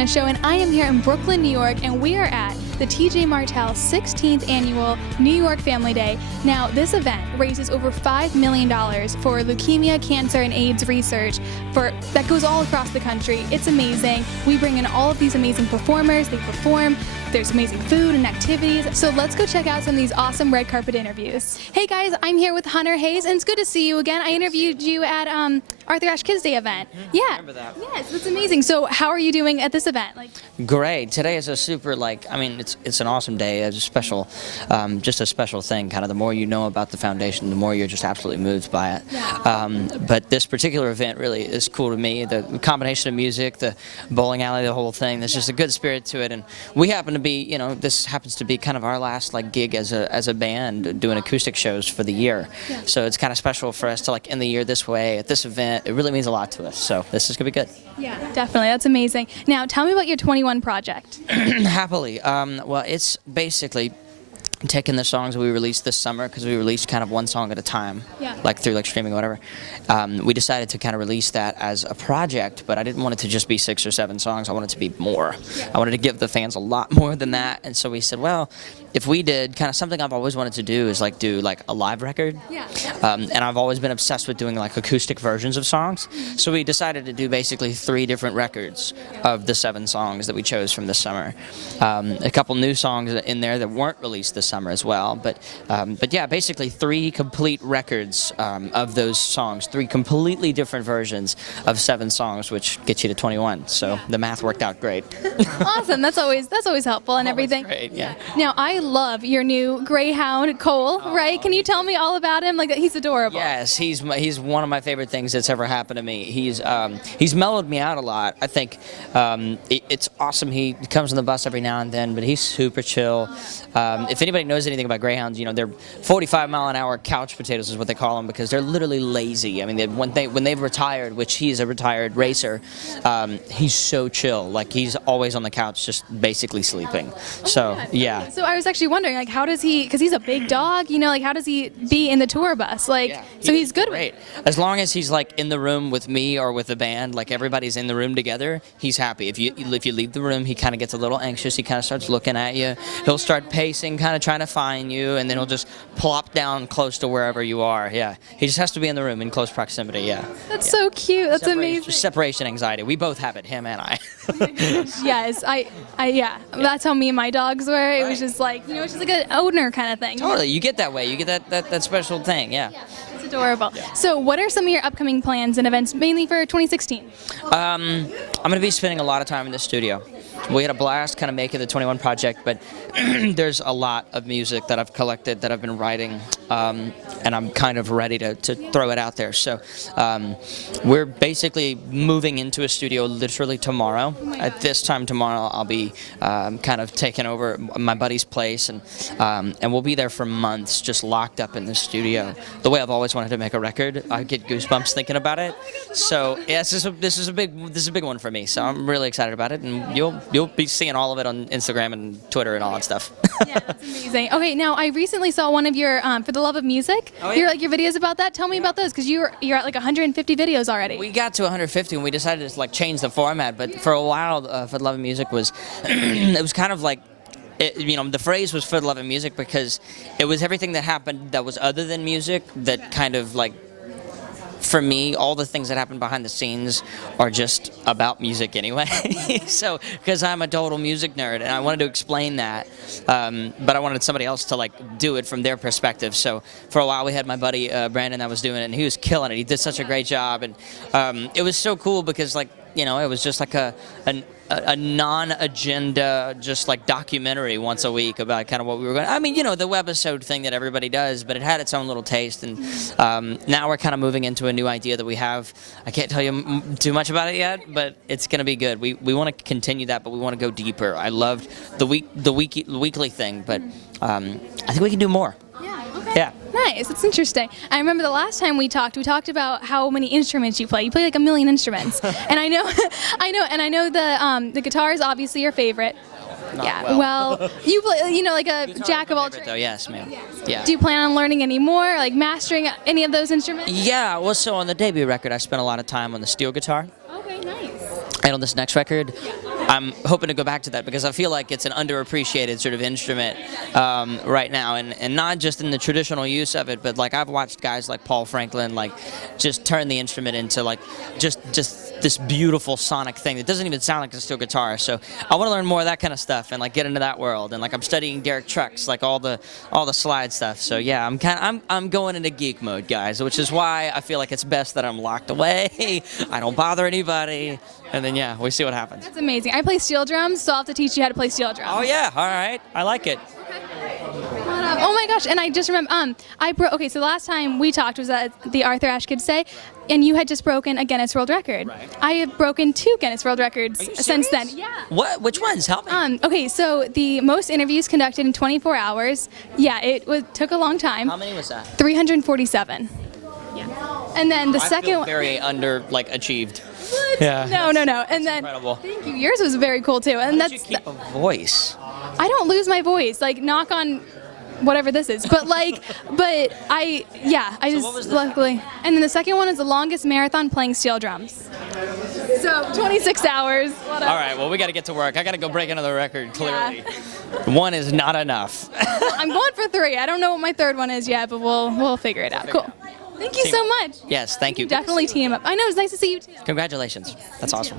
Pavlina Show, and I am here in Brooklyn, New York, and we are at the TJ Martell 16th Annual New York Family Day. Now, this event raises over $5 million for leukemia, cancer, and AIDS research that goes all across the country. It's amazing. We bring in all of these amazing performers. They perform. There's amazing food and activities. So let's go check out some of these awesome red carpet interviews. Hey guys, I'm here with Hunter Hayes, and it's good to see you again. I interviewed you at Arthur Ashe Kids Day event. Yeah. I remember that. Yes, that's amazing. So how are you doing at this event? Great. Today is a super, it's an awesome day. It's a special, just a special thing. Kind of the more you know about the foundation, the more you're just absolutely moved by it. Yeah. But this particular event really is cool to me. The combination of music, the bowling alley, the whole thing. There's just a good spirit to it, and we happen to be, this happens to be kind of our last gig as a band doing acoustic shows for the year. Yeah. So it's kind of special for us to end the year this way at this event. It really means a lot to us. So this is gonna be good. Yeah, definitely. That's amazing. Now, tell me about your 21 project. Happily. Well, it's basically taking the songs we released this summer, because we released kind of one song at a time, Yeah. through streaming or whatever. We decided to kind of release that as a project, but I didn't want it to just be 6 or 7 songs. I wanted it to be more. Yeah. I wanted to give the fans a lot more than that, and so we said, well, if we did kind of something I've always wanted to do is do a live record. Yeah. And I've always been obsessed with doing acoustic versions of songs. So we decided to do basically 3 different records of the 7 songs that we chose from this summer. A couple new songs in there that weren't released this summer as well. But yeah, basically 3 complete records of those songs, 3 completely different versions of 7 songs, which gets you to 21. So the math worked out great. Awesome. That's always helpful and everything. Great, yeah. Now, I love your new Greyhound, Cole, right? Can you tell me all about him? He's adorable. Yes, he's one of my favorite things that's ever happened to me. He's mellowed me out a lot. I think it's awesome. He comes on the bus every now and then, but he's super chill. If anybody knows anything about Greyhounds, they're 45-mile-an-hour couch potatoes is what they call them, because they're literally lazy. I mean, when they've retired, which he's a retired racer, he's so chill. He's always on the couch, just basically sleeping. So yeah. So I was actually wondering, how does he? Because he's a big dog, how does he be in the tour bus? Yeah, so he's good. Great. As long as he's in the room with me or with the band, everybody's in the room together, he's happy. If you leave the room, he kind of gets a little anxious. He kind of starts looking at you. He'll start pacing, kind of trying to find you, and then he'll just plop down close to wherever you are. Yeah, he just has to be in the room in close proximity. Yeah. That's so cute. That's amazing. Separation anxiety. We both have it, him and I. Yes, yeah. That's how me and my dogs were. It was just it's just an owner kind of thing. Totally, you get that way. You get that special thing. Yeah. It's adorable. Yeah. So what are some of your upcoming plans and events, mainly for 2016? I'm going to be spending a lot of time in the studio. We had a blast kind of making the 21 project, but there's a lot of music that I've collected that I've been writing, and I'm kind of ready to throw it out there. So we're basically moving into a studio literally tomorrow. At this time tomorrow, I'll be kind of taking over my buddy's place, and we'll be there for months, just locked up in the studio. The way I've always wanted to make a record, I get goosebumps thinking about it. So yeah, this is a big one for me. So I'm really excited about it, and you'll be seeing all of it on Instagram and Twitter and all that stuff. Yeah, that's amazing. Okay, now I recently saw one of your For the Love of Music. Oh, yeah. Your videos about that. Tell me about those, because you're at 150 videos already. We got to 150 and we decided to change the format, but for a while, For the Love of Music was it was kind of the phrase was For the Love of Music because it was everything that happened that was other than music that kind of for me, all the things that happen behind the scenes are just about music anyway. So, because I'm a total music nerd, and I wanted to explain that, but I wanted somebody else to do it from their perspective. So, for a while, we had my buddy Brandon that was doing it, and he was killing it. He did such a great job, and it was so cool because, it was just a non-agenda, just documentary once a week about kind of what we were going. I mean, the webisode thing that everybody does, but it had its own little taste. And now we're kind of moving into a new idea that we have. I can't tell you too much about it yet, but it's going to be good. We want to continue that, but we want to go deeper. I loved the weekly thing, but I think we can do more. Yeah. Okay. Yeah. Nice. That's interesting. I remember the last time we talked about how many instruments you play. You play 1 million instruments, and I know the guitar is obviously your favorite. Not well, you play, a jack of all trades. Though, yes, ma'am. Yeah. Do you plan on learning any more, mastering any of those instruments? Yeah. Well, so on the debut record, I spent a lot of time on the steel guitar. Okay, nice. And on this next record, I'm hoping to go back to that because I feel like it's an underappreciated sort of instrument right now, and not just in the traditional use of it, but like I've watched guys like Paul Franklin like just turn the instrument into like just this beautiful sonic thing that doesn't even sound like a steel guitar. So I want to learn more of that kind of stuff and like get into that world. And like I'm studying Derek Trucks, like all the slide stuff. So yeah, I'm going into geek mode, guys, which is why I feel like it's best that I'm locked away. I don't bother anybody. And then yeah, we see what happens. That's amazing. I play steel drums, so I'll have to teach you how to play steel drums. Oh yeah, all right. I like it. Oh my gosh, and I just remember, okay, so the last time we talked was at the Arthur Ashe Kids Day, and you had just broken a Guinness World Record. Right. I have broken 2 Guinness World Records since then. Yeah. What? Which ones? Help me. Okay, so the most interviews conducted in 24 hours. Yeah, took a long time. How many was that? 347. Yeah. And then the second one. Very achieved. What? Yeah. No. And then incredible. Thank you. Yours was very cool too. And How did you keep a voice? I don't lose my voice. Like knock on whatever this is. But luckily. And then the second one is the longest marathon playing steel drums. So 26 hours. Whatever. All right, well, we got to get to work. I got to go break another record, clearly. Yeah. 1 is not enough. I'm going for 3. I don't know what my third one is yet, but we'll figure it out. Cool. Thank you so much. Yes, thank you. Definitely team up. I know, it's nice to see you too. Congratulations. That's awesome.